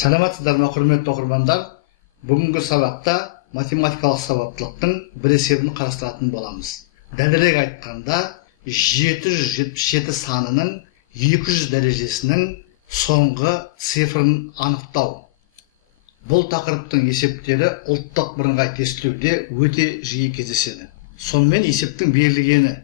Саламатсыздар ма, құрметті оқырмандар? Бүгінгі сабақта математикалық сауаттылықтың бір есебін қарастыратын боламыз. Дәлірек айтқанда, 777 санының 200 дәрежесінің соңғы цифрын анықтау. Бұл тақырыптың есептері ұлттық бірыңғай тестілеуде өте жиі кездеседі. Сонымен есептің берілгені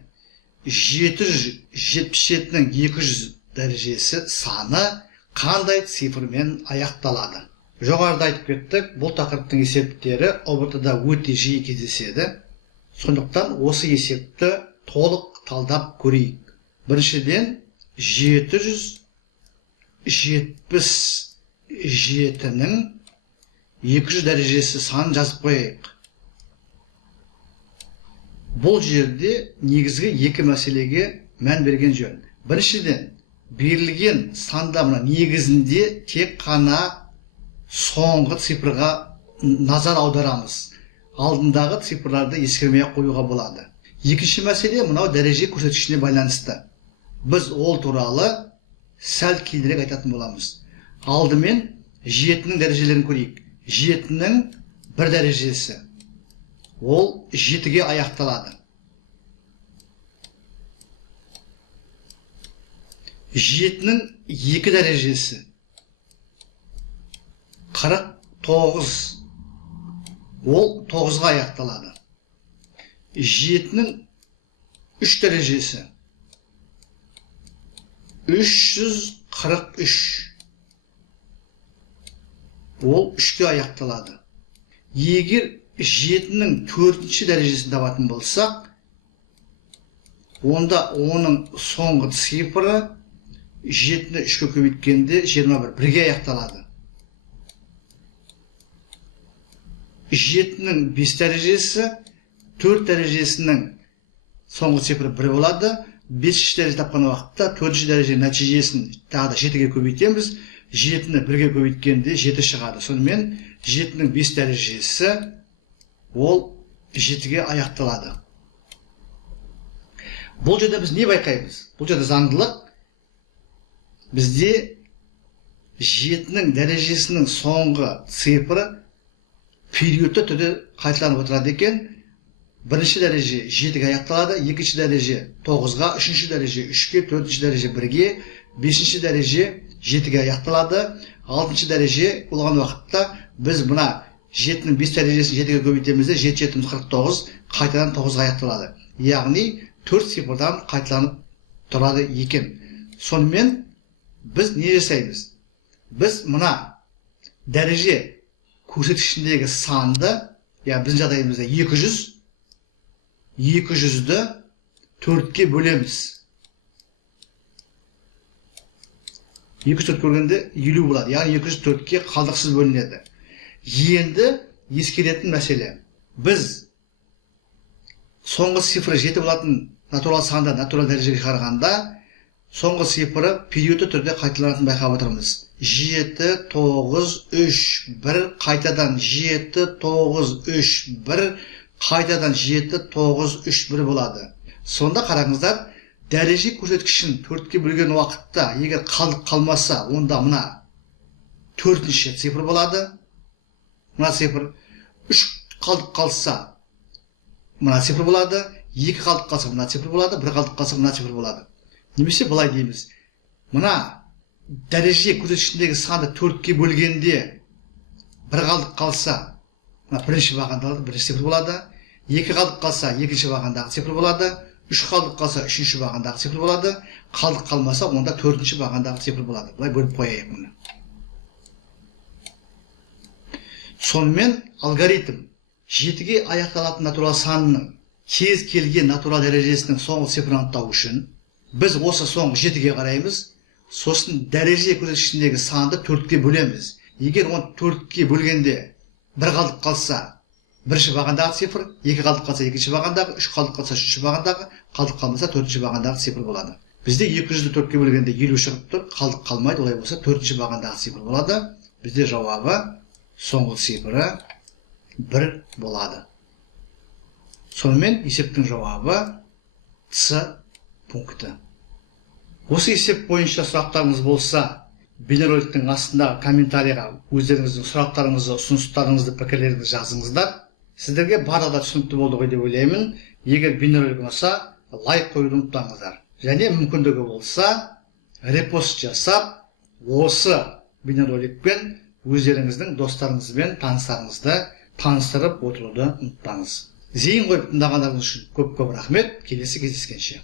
777-ның 200 дәрежесі саны қандай цифрмен аяқталады? Жоғарыда айтып кеттік, бұл тақырыптың есептері ОБТ-да өте жиі кездеседі. Сондықтан осы есепті толық талдап көрейік. Біріншіден 777-ның 200 дәрежесі санын жазып қояйық. Бұл жерде негізгі екі мәселеге мән берген жөн. Біріншіден, берілген санда негізінде тек қана соңғы цифрға назар аударамыз. Алдындағы цифрларды ескермей қоюға болады. Екінші мәселе мынау дәреже көрсеткішіне байланысты. Біз ол туралы сәл кейінірек айтатын боламыз. Алдымен 7-нің дәрежелерін көрейік. 7-нің бір дәрежесі. Ол 7-ге аяқталады. 7-нің 2 дәрежесі 49. Ол 9-ға аяқталады. 7-нің 3 дәрежесі 343. Ол 3-ке аяқталады. Егер 7-нің 4-ші дәрежесін табатын болсақ, онда оның соңғы цифры 7-ні 3-ке көбейткенде 21, 1-ге аяқталады. 7-нің 5 дәрежесі 4 дәрежесінің соңғы цифры 1 болады. 5-ші дәреже тапқан уақытта 4-ші дәреже нәтижесін тағы да 7-ге көбейтеміз. 7-ні 1-ге көбейткенде 7 шығады. Сонымен 7-нің 5 дәрежесі ол 7-ге аяқталады. Бұл жерде біз не байқаймыз? Бұл жерде заңдылық. Бізде 7-нің дәрежесінің соңғы цифры периодты түрде қайталанып отырады екен. Бірінші дәреже 7-ге аяқталады, екінші дәреже 9-ға, үшінші дәреже 3-ге, төртінші дәреже 1-ге, бесінші дәреже 7-ге аяқталады. Алтыншы дәреже болған уақытта біз мына 7-нің 5 дәрежесін 7-ге көбейтемізде 7-7-49 қайтадан 9-ға аяқталады. Яғни 4 цифрдан қайталанып тұрады екен. Сонымен біз не жасаймыз? Біз мына дәреже көрсеткішіндегі санды, біздің жағдайымызда 200-ді 4-ке бөлеміз. 204 көргенде 50 болады. Яғни 204-ке қалдықсыз бөлінеді. Енді ескеретін мәселе. Біз соңғы цифры 7 болатын натурал санда, натурал дәрежеге қарағанда, соңғы цифры периодты түрде қайталанатын байқап отырмыз. 7, 9, 3, 1, қайтадан 7, 9, 3, 1, қайтадан 7, 9, 3, 1 болады. Сонда қараңыздар, дәреже көрсеткішін 4-ке бөлген уақытта, егер қалдық қалмаса, онда мына 4-ші цифр болады. Мына цифр 3 қалдық қалса, мына цифр болады. 2 қалдық қалса, мына цифр болады. 1 қалдық қалса, мына цифр болады. Немесе былай дейміз. Мына дәреже көрсеткішіндегі санды 4-ке бөлгенде 1 қалдық қалса, бірінші бағандағы бірінші цифр болады. 2 қалдық қалса, екінші бағандағы цифр болады. 3 қалдық қалса, үшінші бағандағы цифр болады. Қалдық қалмаса, онда 4-ші бағандағы цифр болады. Бұлай бөліп қояйық мұны. Сонымен алгоритм 7-ге аяқталатын натурал санының кез келген натурал дәрежесінің соңғы цифрын анықтау үшін біз осы соңғы 7-ге қараймыз, сосын дәреже көрсеткішіндегі санды 4-ке бөлеміз. Егер оны 4-ке бөлгенде 1 қалдық қалса, бірінші бағандағы цифр, 2 қалдық қалса, екінші бағандағы, 3 қалдық қалса, үшінші бағандағы, қалдық қалмаса, 4-ші бағандағы цифр болады. Бізде 200-ді 4-ке бөлгенде 50 шығып тұр, қалдық қалмайды, олай болса 4-ші бағандағы цифр болады. Бізде жауабы соңғы цифры 1 болады. Сонымен есептің жауабы С пункті. Осы есеп бойынша сұрақтарыңыз болса, бейнероликтің астында комментарийға өздеріңіздің сұрақтарыңызды, ұсыныстарыңызды, пікірлеріңізді жазыңыздар. Сіздерге барлығы түсінікті болды ғой деп ойлаймын. Егер бейнеролик ұнаса, лайк қоюды ұмытпаңыздар. Және мүмкіндігі болса, репост жасап, осы бейнероликпен өздеріңіздің достарыңызбен, таныстарыңызды таныстырып отыруды ұмытпаңыз. Зейін қойып тыңдағандарыңыз үшін көп-көп рахмет. Келесі кездескенше.